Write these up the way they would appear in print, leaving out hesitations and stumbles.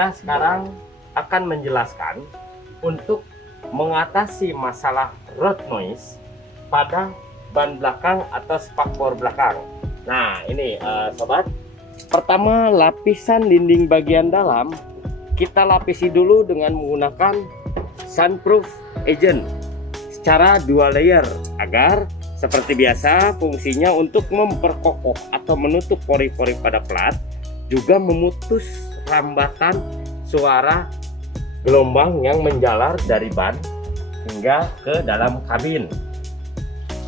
kita sekarang akan menjelaskan untuk mengatasi masalah road noise pada ban belakang atau spakbor belakang. Nah ini sobat, pertama lapisan dinding bagian dalam kita lapisi dulu dengan menggunakan sunproof agent secara 2 layer agar seperti biasa fungsinya untuk memperkokoh atau menutup pori-pori pada plat, juga memutus rambatan suara gelombang yang menjalar dari ban hingga ke dalam kabin.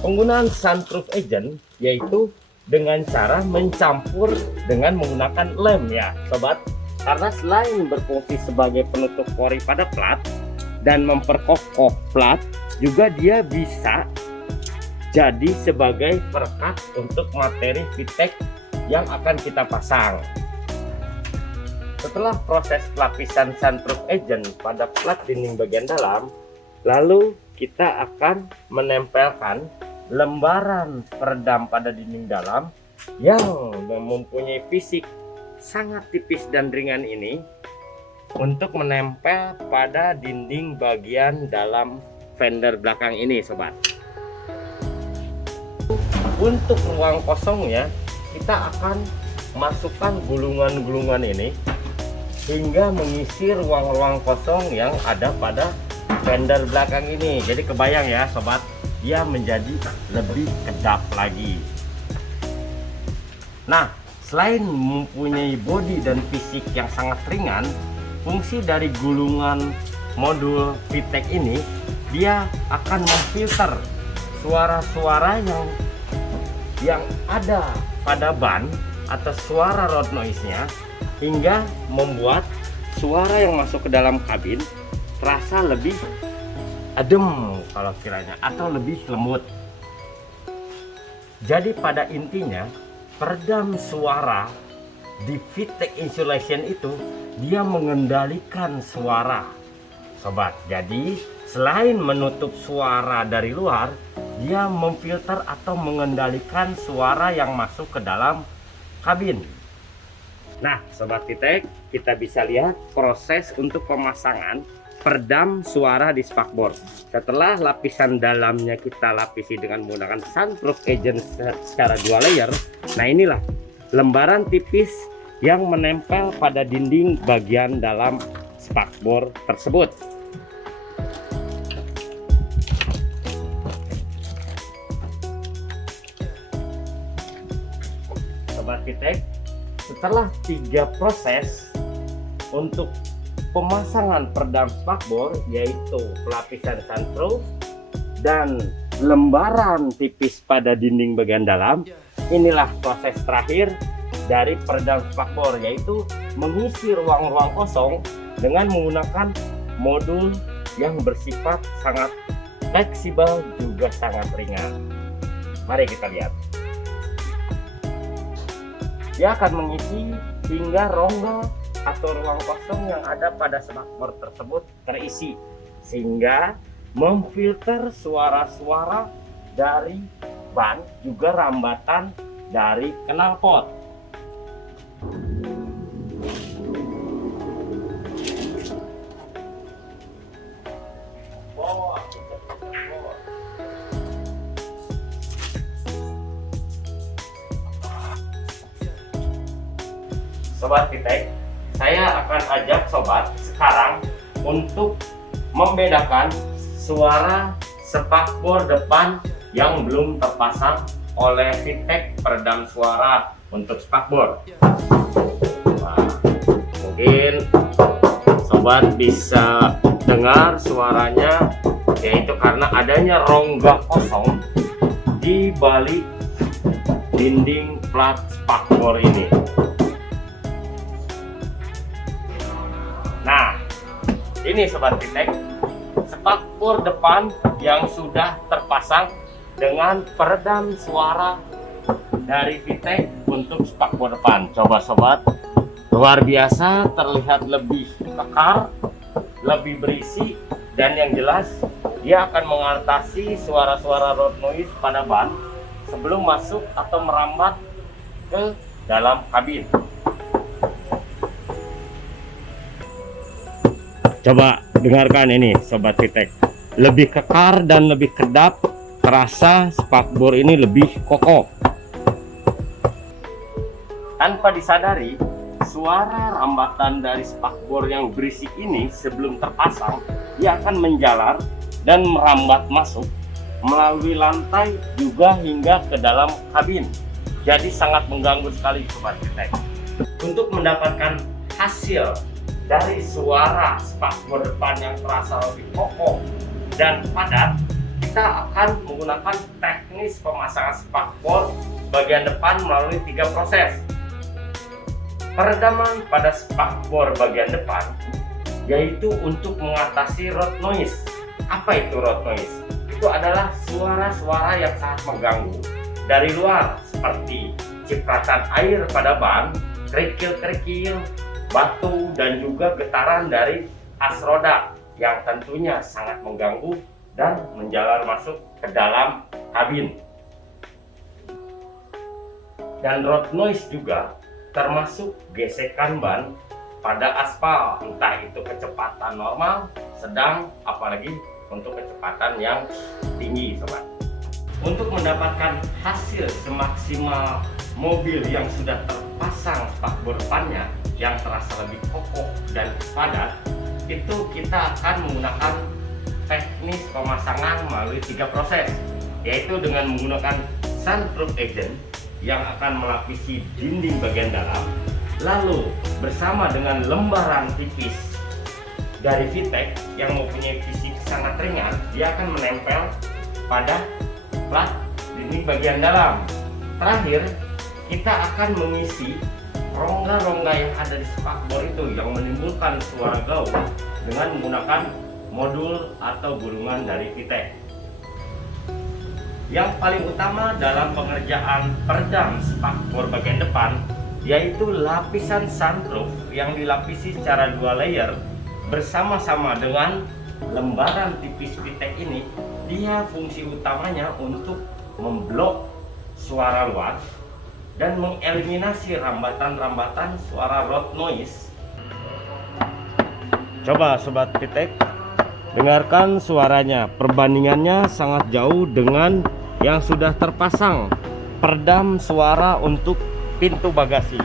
Penggunaan sunproof agent yaitu dengan cara mencampur dengan menggunakan lem ya sobat, karena selain berfungsi sebagai penutup pori pada plat dan memperkokoh plat, juga dia bisa jadi sebagai perekat untuk materi VTEC yang akan kita pasang. Setelah proses pelapisan sunproof agent pada plat dinding bagian dalam, lalu kita akan menempelkan lembaran peredam pada dinding dalam yang mempunyai fisik sangat tipis dan ringan ini untuk menempel pada dinding bagian dalam fender belakang ini sobat. Untuk ruang kosongnya kita akan masukkan gulungan-gulungan ini hingga mengisi ruang-ruang kosong yang ada pada fender belakang ini. Jadi kebayang ya sobat, dia menjadi lebih kedap lagi. Nah, selain mempunyai bodi dan fisik yang sangat ringan, fungsi dari gulungan modul VTEC ini, dia akan memfilter suara-suara yang ada pada ban atau suara road noise-nya, hingga membuat suara yang masuk ke dalam kabin terasa lebih adem kalau kiranya, atau lebih lembut. Jadi pada intinya peredam suara di VTEC Insulation itu dia mengendalikan suara sobat. Jadi selain menutup suara dari luar, dia memfilter atau mengendalikan suara yang masuk ke dalam kabin. Nah sobat VTEC, kita bisa lihat proses untuk pemasangan peredam suara di spakbor. Setelah lapisan dalamnya kita lapisi dengan menggunakan sunproof agent secara 2 layer, nah inilah lembaran tipis yang menempel pada dinding bagian dalam spakbor tersebut. Sobat VTEC, setelah 3 proses untuk pemasangan peredam spakbor, yaitu pelapisan sunroof dan lembaran tipis pada dinding bagian dalam, inilah proses terakhir dari peredam spakbor, yaitu mengisi ruang-ruang kosong dengan menggunakan modul yang bersifat sangat fleksibel juga sangat ringan. Mari kita lihat. Dia akan mengisi hingga rongga atau ruang kosong yang ada pada spakbor tersebut terisi, sehingga memfilter suara-suara dari ban, juga rambatan dari knalpot. Sobat VTEC, saya akan ajak sobat sekarang untuk membedakan suara spakbor depan yang belum terpasang oleh VTEC peredam suara untuk spakbor. Nah, mungkin sobat bisa dengar suaranya, yaitu karena adanya rongga kosong di balik dinding plat spakbor ini. Nah, ini sobat VTEC, spakbor depan yang sudah terpasang dengan peredam suara dari VTEC untuk spakbor depan. Coba sobat, luar biasa, terlihat lebih kekar, lebih berisi, dan yang jelas dia akan mengatasi suara-suara road noise pada ban sebelum masuk atau merambat ke dalam kabin. Coba dengarkan ini Sobat Vitek. Lebih kekar dan lebih kedap, terasa spakbor ini lebih kokoh. Tanpa disadari, suara rambatan dari spakbor yang berisik ini sebelum terpasang, dia akan menjalar dan merambat masuk melalui lantai juga hingga ke dalam kabin. Jadi sangat mengganggu sekali Sobat Vitek. Untuk mendapatkan hasil dari suara spakbor depan yang terasa lebih kokoh dan padat, kita akan menggunakan teknis pemasangan spakbor bagian depan melalui 3 proses. Peredaman pada spakbor bagian depan yaitu untuk mengatasi road noise. Apa itu road noise? Itu adalah suara-suara yang sangat mengganggu dari luar, seperti cipratan air pada ban, kerikil-kerikil, batu, dan juga getaran dari as roda yang tentunya sangat mengganggu dan menjalar masuk ke dalam kabin. Dan road noise juga termasuk gesekan ban pada aspal, entah itu kecepatan normal, sedang, apalagi untuk kecepatan yang tinggi, sobat. Untuk mendapatkan hasil semaksimal mobil yang sudah terpasang spakbor depannya yang terasa lebih kokoh dan padat, itu kita akan menggunakan teknis pemasangan melalui 3 proses, yaitu dengan menggunakan sunroof agent yang akan melapisi dinding bagian dalam, lalu bersama dengan lembaran tipis dari Vitek yang mempunyai fisik sangat ringan, dia akan menempel pada plat dinding bagian dalam. Terakhir, kita akan mengisi rongga-rongga yang ada di spakbor itu yang menimbulkan suara gaul dengan menggunakan modul atau gulungan dari Vitek. Yang paling utama dalam pengerjaan peredam spakbor bagian depan yaitu lapisan sunroof yang dilapisi secara 2 layer bersama-sama dengan lembaran tipis Vitek ini. Dia fungsi utamanya untuk memblok suara luar dan mengeliminasi rambatan-rambatan suara road noise. Coba Sobat Vitek, dengarkan suaranya. Perbandingannya sangat jauh dengan yang sudah terpasang peredam suara untuk pintu bagasi.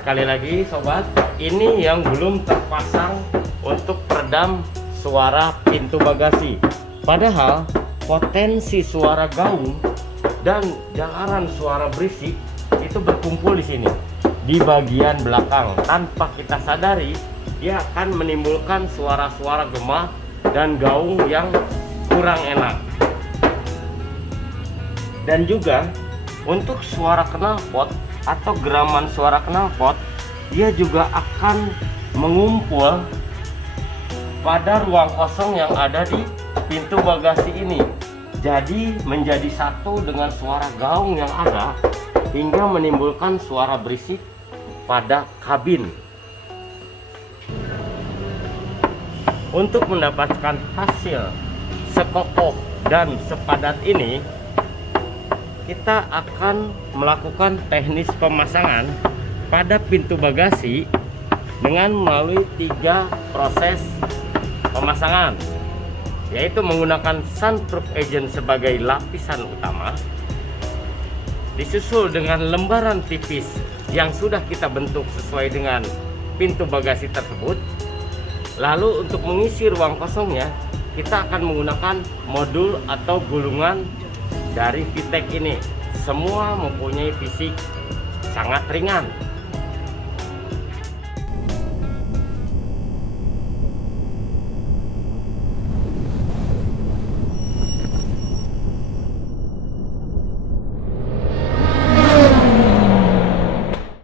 Sekali lagi Sobat, ini yang belum terpasang untuk peredam suara pintu bagasi. Padahal potensi suara gaung dan jalaran suara berisik itu berkumpul di sini di bagian belakang. Tanpa kita sadari, dia akan menimbulkan suara-suara gema dan gaung yang kurang enak. Dan juga untuk suara knalpot atau geraman suara knalpot, dia juga akan mengumpul pada ruang kosong yang ada di pintu bagasi ini. Jadi menjadi satu dengan suara gaung yang ada hingga menimbulkan suara berisik pada kabin. Untuk mendapatkan hasil sekokoh dan sepadat ini, kita akan melakukan teknis pemasangan pada pintu bagasi dengan melalui 3 proses pemasangan, yaitu menggunakan sunroof agent sebagai lapisan utama, disusul dengan lembaran tipis yang sudah kita bentuk sesuai dengan pintu bagasi tersebut. Lalu untuk mengisi ruang kosongnya, kita akan menggunakan modul atau gulungan dari Vitek ini. Semua mempunyai fisik sangat ringan